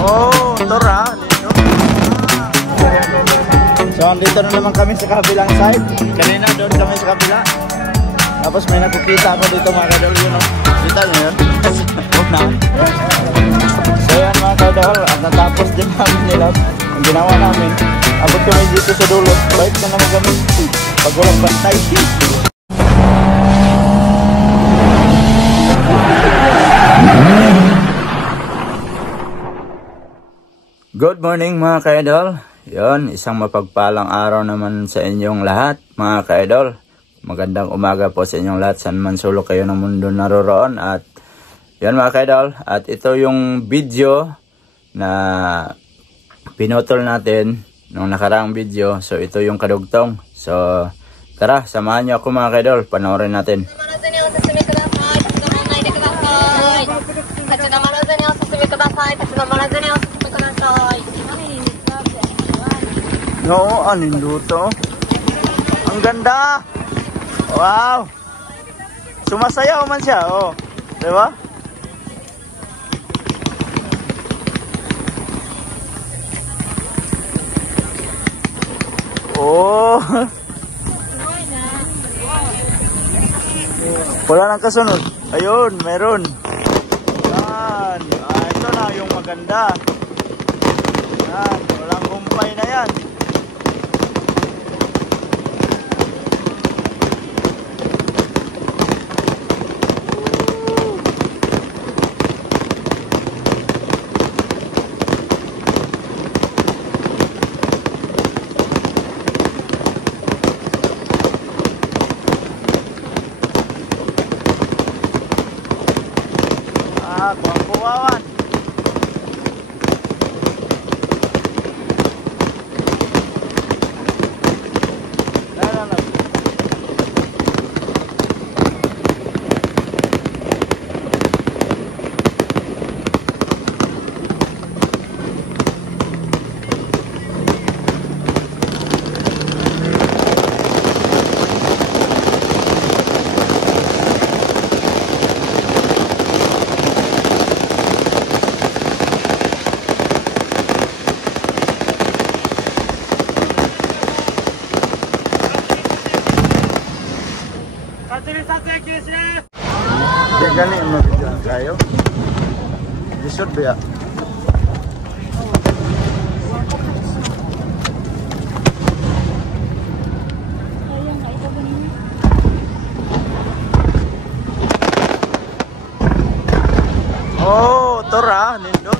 Oh, tora. So, andito na naman kami sa kabilang side. Kanina doon kami sa kabila. Tapos may nakukita ako dito mga kadol, yun o. Kita nyo yun? Huwag na. So yan mga kadol, at natapos din namin nila. Ang ginawa namin, abot kami dito sa dulo. Bait na naman kami. Pag walang bantay. Good morning mga ka-idol. Yon, isang mapagpalang araw naman sa inyong lahat mga ka-idol. Magandang umaga po sa inyong lahat, saan man sulok kayo ng mundo naroroon. At yon mga ka-idol, at ito yung video na pinutol natin nung nakaraang video. So ito yung kadugtong. So tara, samahan nyo ako mga ka-idol, panoorin natin. Oo, aninduto. Ang ganda. Wow. Sumasayaw man siya, oh. 'Di ba? Oh. Wala nang kasunod. Ayun, meron. Yan. Ito na yung maganda. Yan, walang gumpay na yan. Kuwawan. Dia gani mabidyan kayo. Disod ba? Oh, tora nindot.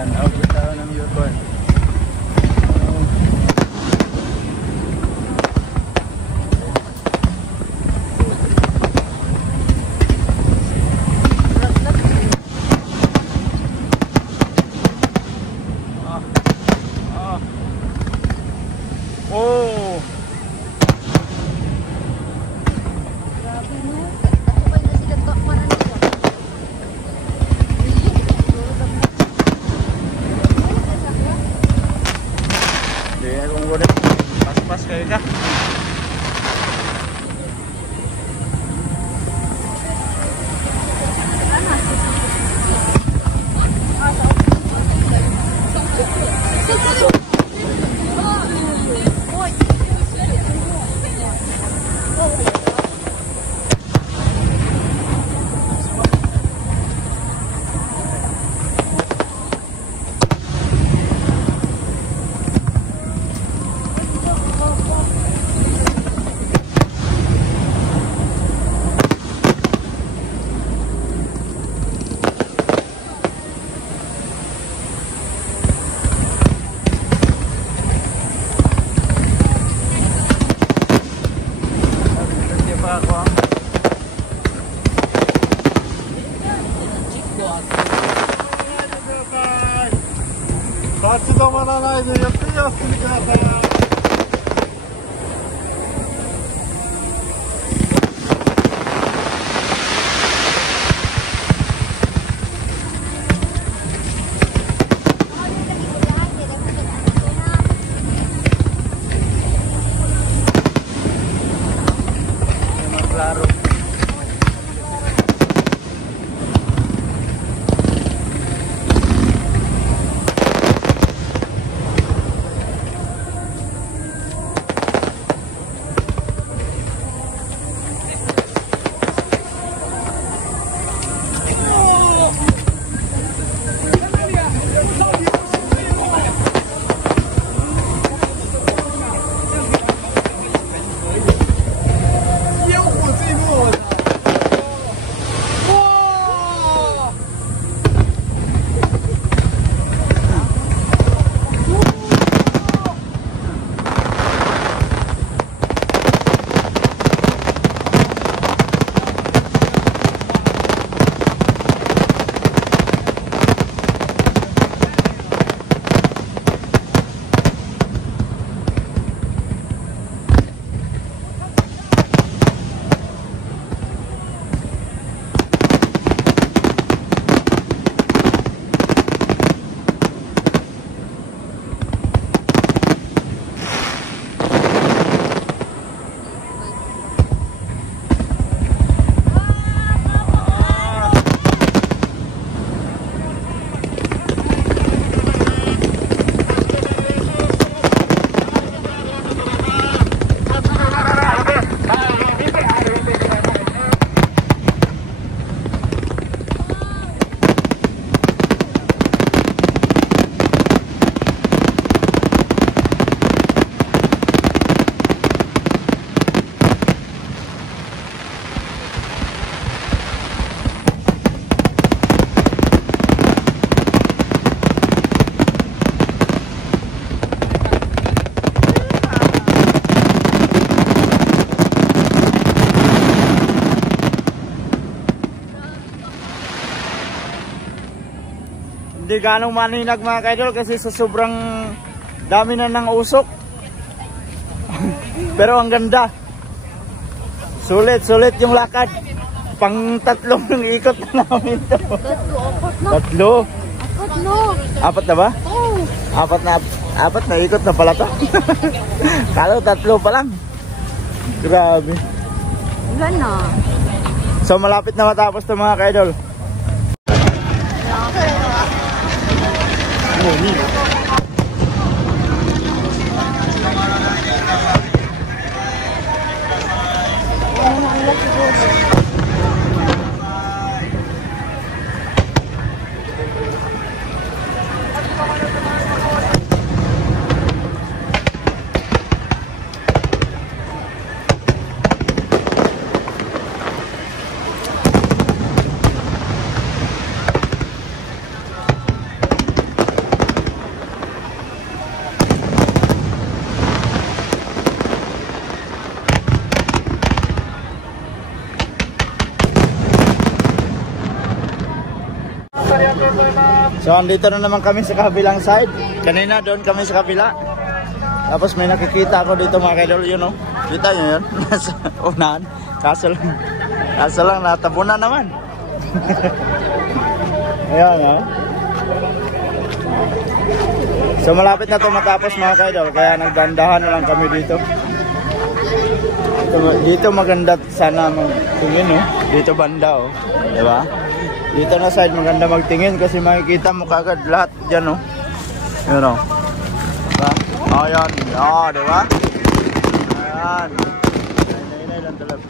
Tanaw kita ng Yukon. Oh. Pas kayo ka. Klaro. Hindi ganong maninag mga kaidol kasi sa sobrang dami na ng usok. Pero ang ganda. Sulit yung lakad. Pang tatlong ikot na namin ito. Tatlo? Apat na ba? Oo. Apat na ikot na pala to. Kala tatlo pa lang. Grabe. Wala na. So malapit na matapos to mga kaidol. So andito na naman kami sa kabilang side. Kanina doon kami sa kabila. Tapos may nakikita ako dito mga kaidol, yun o. Kita nyo yun? Nasa unahan. Kaso lang natabunan naman. Ayan ha. So malapit na ito matapos mga kaidol. Kaya nagdandahan na lang kami dito. Dito maganda sana magtingin o. Dito banda o. Diba? Dito na side maganda magtingin kasi makikita mo kagad lahat dyan o. Yun o. Diba? Ayan. Diba? Ayan. Inay lang talaga.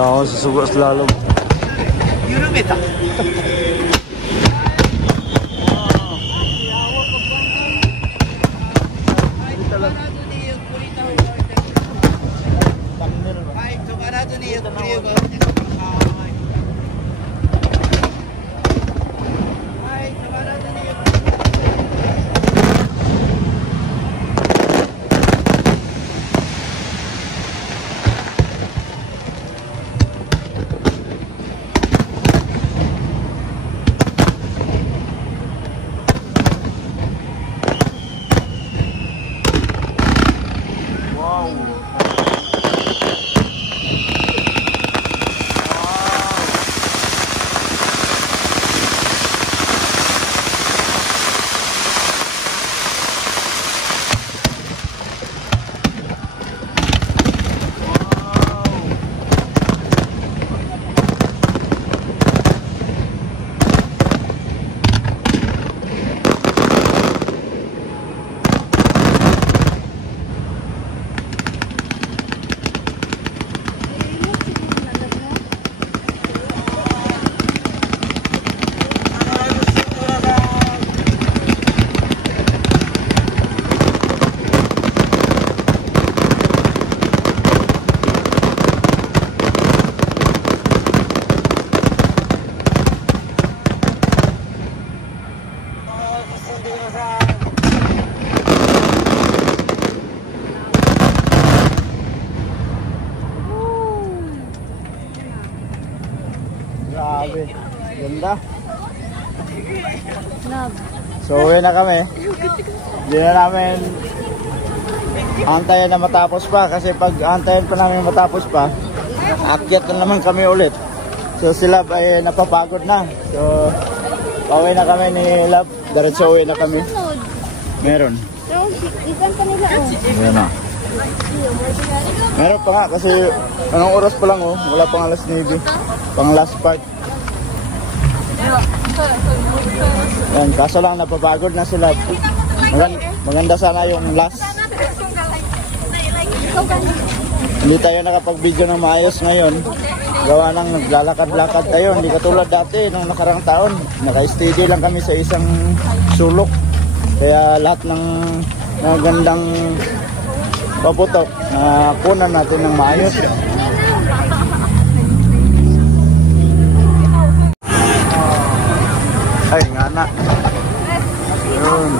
ako susubo slalom. Grabe. Ganda. So, uwi na kami. Hindi na namin antayin na matapos pa. Kasi pag antayin pa namin matapos pa, akyat na naman kami ulit. So, si Love ay napapagod na. So, pauwi na kami ni Love. Diretso uwi na kami. Meron. Isan pa nila Meron na. Meron pa nga kasi anong oras pa lang wala pang alas 9. Pang last part. Yan, kaso lang napapagod na sila. Maganda sana yung last. Hindi tayo nakapag-video ng maayos ngayon. Gawa ng naglalakad-lakad tayo. Hindi katulad dati nung nakarang taon. Naka-steady lang kami sa isang sulok. Kaya lahat ng gandang paputok na kunan natin ng maayos. Ay, nga na. Yun.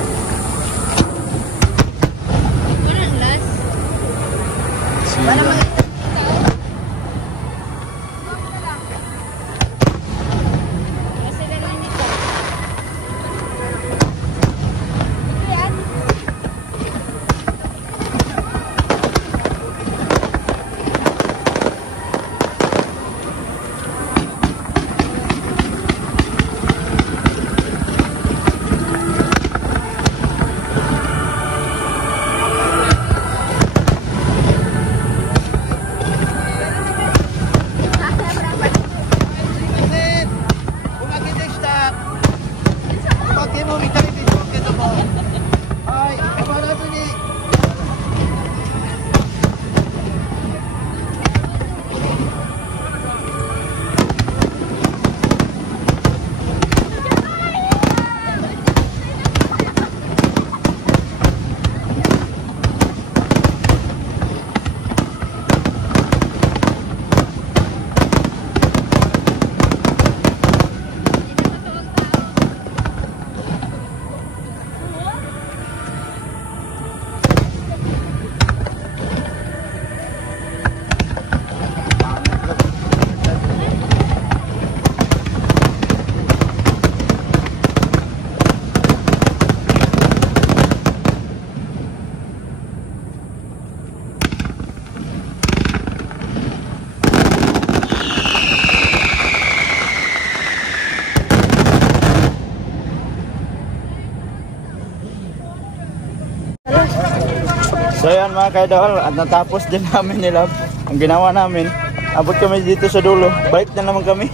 So yan mga kaidol, at natapos din namin nila. Ang ginawa namin, abot kami dito sa dulo, balik na naman kami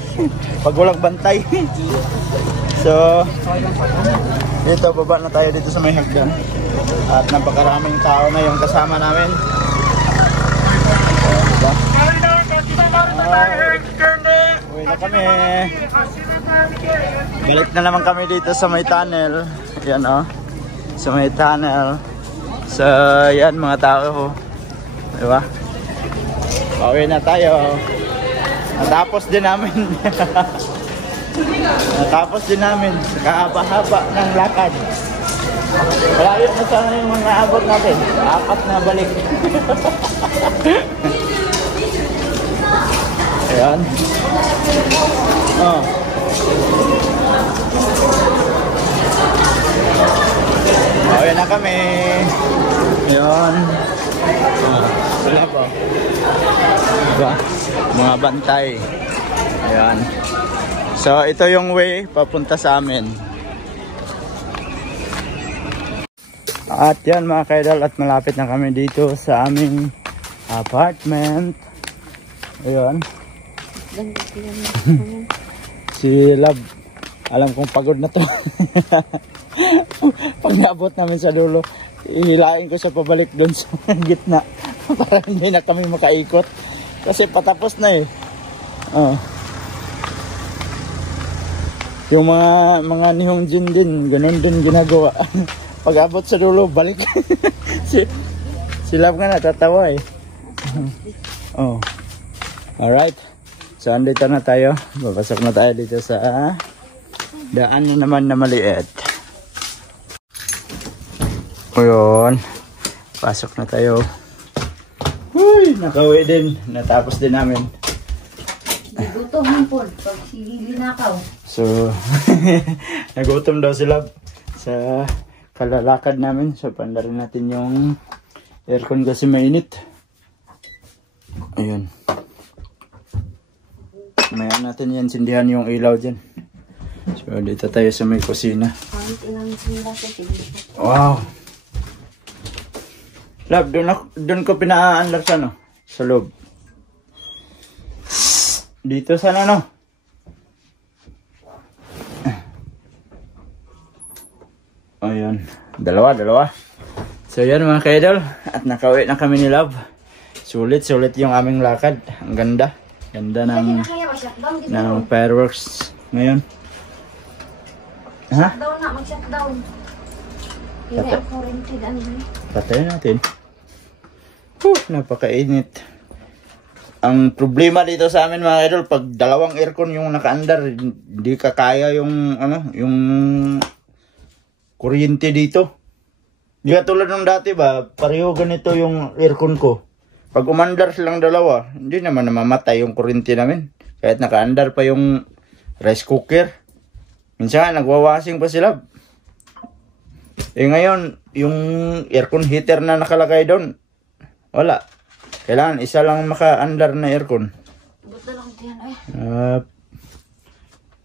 pag walang bantay. So dito, baba na tayo dito sa may hagdan. At napakaraming tao na yung kasama namin. Diba? na kami. Balik na naman kami dito sa may tunnel. Yan oh. Sa may tunnel. So, yan mga tao. Diba? Pauwi na tayo. Natapos din namin. Natapos din namin. Kahaba-haba ng lakad. Malayo na sana yung mga abot natin. 4 na balik. Ayan. Oh. Pauwi na kami. Ayan. Wala po. Diba? Mga bantay. Ayan. So, ito yung way papunta sa amin. At yan mga kaidol, at malapit na kami dito sa aming apartment. Ayan. Si Love, alam kong pagod na to. Pag naabot namin sa dulo, ihilain ko siya pabalik doon sa gitna para hindi na kami makaikot kasi patapos na eh. Oh. Yung mga nihong gin din, ganun din ginagawa. Pag abot sa dulo, balik. si Love nga natatawa eh. Oh. Alright. So andito na tayo. Papasok na tayo dito sa daan na naman na maliit. Ayun. Pasok na tayo. Uy, nakauwi din. Natapos din namin. Gutom po. Pag silinakaw. So, nagutom daw si Love sa kalalakad namin. So, pandarin natin yung aircon kasi mainit. Ayun. Mayan natin yan, sindihan yung ilaw dyan. So, dito tayo sa may kusina. Wow. Love, doon ko pinaanlar sa no? Sa loob. Dito sana no? Ayan. Dalawa. So yan mga kaidol. At nakauwi na kami ni Love. Sulit yung aming lakad. Ang ganda. Ganda ng fireworks ngayon. Ha? Shutdown na, mag-shutdown. Hindi ang quarantine ano. Patayin natin. Napakainit. Ang problema dito sa amin mga idol, pag dalawang aircon yung nakaandar, hindi kakaya yung yung kuryente dito. Hindi katulad ng dati ba, pareho ganito yung aircon ko. Pag umandar silang dalawa, hindi naman namamatay yung kuryente namin. Kahit nakaandar pa yung rice cooker. Minsan nagwawashing pa sila. Eh ngayon, yung aircon heater na nakalagay doon, wala. Kailangan isa lang maka-andar na aircon.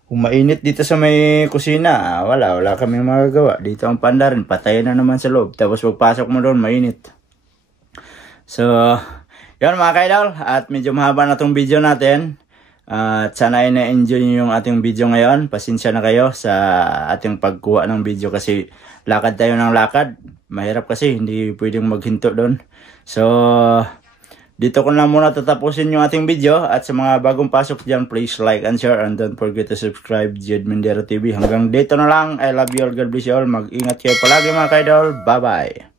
Kung mainit dito sa may kusina, wala kaming magagawa. Dito ang pandarin, patayin na naman sa loob. Tapos pagpasok mo doon, mainit. So, yun mga kaidol. At medyo mahaba na tong video natin. At sana ay na-enjoy nyo yung ating video ngayon. Pasensya na kayo sa ating pagkuha ng video kasi lakad tayo ng lakad. Mahirap kasi, hindi pwedeng maghinto doon. So, dito ko na muna tatapusin yung ating video. At sa mga bagong pasok dyan, please like and share. And don't forget to subscribe Jed Mendero TV. Hanggang dito na lang. I love you all. God bless you all. Mag-ingat kayo palagi mga kaidol. Bye-bye.